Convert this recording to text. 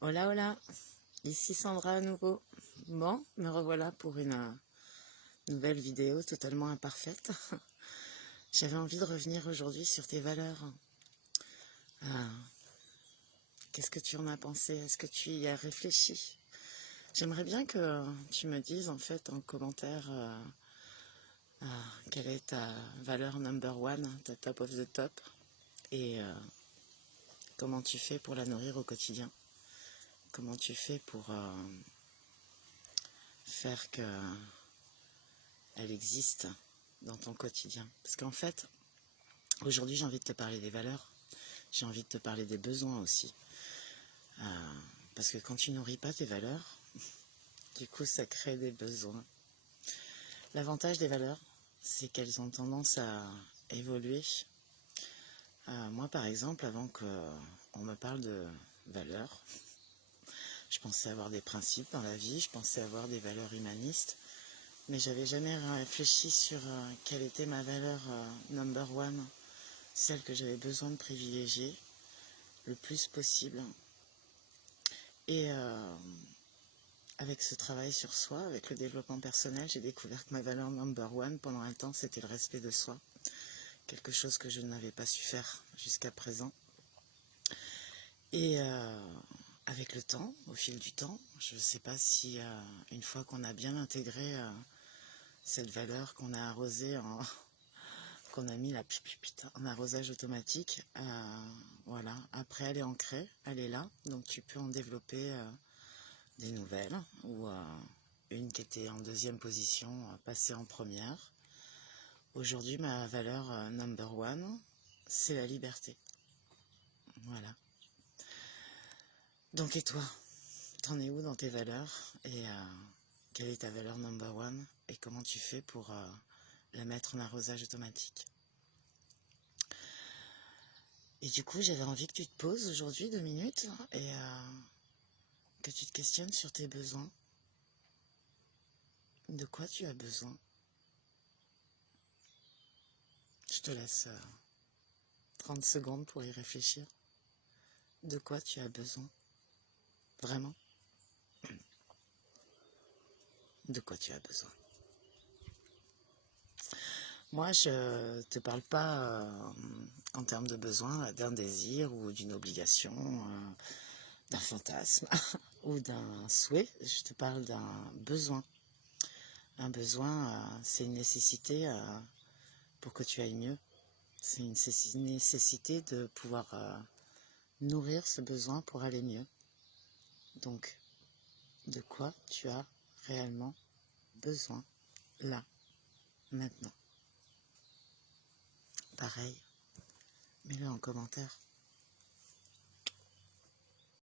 Hola, hola, ici Sandra à nouveau. Bon, me revoilà pour une nouvelle vidéo totalement imparfaite. J'avais envie de revenir aujourd'hui sur tes valeurs. Ah, qu'est-ce que tu en as pensé? Est-ce que tu y as réfléchi? J'aimerais bien que tu me dises en fait en commentaire quelle est ta valeur number one, ta top of the top, et comment tu fais pour la nourrir au quotidien. Comment tu fais pour faire que elle existe dans ton quotidien. Parce qu'en fait, aujourd'hui, j'ai envie de te parler des valeurs, j'ai envie de te parler des besoins aussi. Parce que quand tu nourris pas tes valeurs, du coup, ça crée des besoins. L'avantage des valeurs, c'est qu'elles ont tendance à évoluer. Moi, par exemple, avant qu'on me parle de valeurs, je pensais avoir des principes dans la vie, je pensais avoir des valeurs humanistes, mais j'avais jamais réfléchi sur quelle était ma valeur number one, celle que j'avais besoin de privilégier le plus possible. Et avec ce travail sur soi, avec le développement personnel, j'ai découvert que ma valeur number one pendant un temps, c'était le respect de soi. Quelque chose que je n'avais pas su faire jusqu'à présent. Et avec le temps, au fil du temps, je ne sais pas si une fois qu'on a bien intégré cette valeur, qu'on a arrosée, qu'on a mis en arrosage automatique, voilà, après elle est ancrée, elle est là, donc tu peux en développer des nouvelles, ou une qui était en deuxième position, passée en première. Aujourd'hui, ma valeur number one, c'est la liberté. Voilà. Donc et toi, t'en es où dans tes valeurs? Et quelle est ta valeur number one? Et comment tu fais pour la mettre en arrosage automatique? Et du coup, j'avais envie que tu te poses aujourd'hui 2 minutes et que tu te questionnes sur tes besoins. De quoi tu as besoin? Je te laisse 30 secondes pour y réfléchir. De quoi tu as besoin? Vraiment? De quoi tu as besoin? Moi, je te parle pas en termes de besoin d'un désir ou d'une obligation, d'un fantasme ou d'un souhait. Je te parle d'un besoin. Un besoin, c'est une nécessité pour que tu ailles mieux. C'est une nécessité de pouvoir nourrir ce besoin pour aller mieux. Donc, de quoi tu as réellement besoin là, maintenant? Pareil, mets-le en commentaire.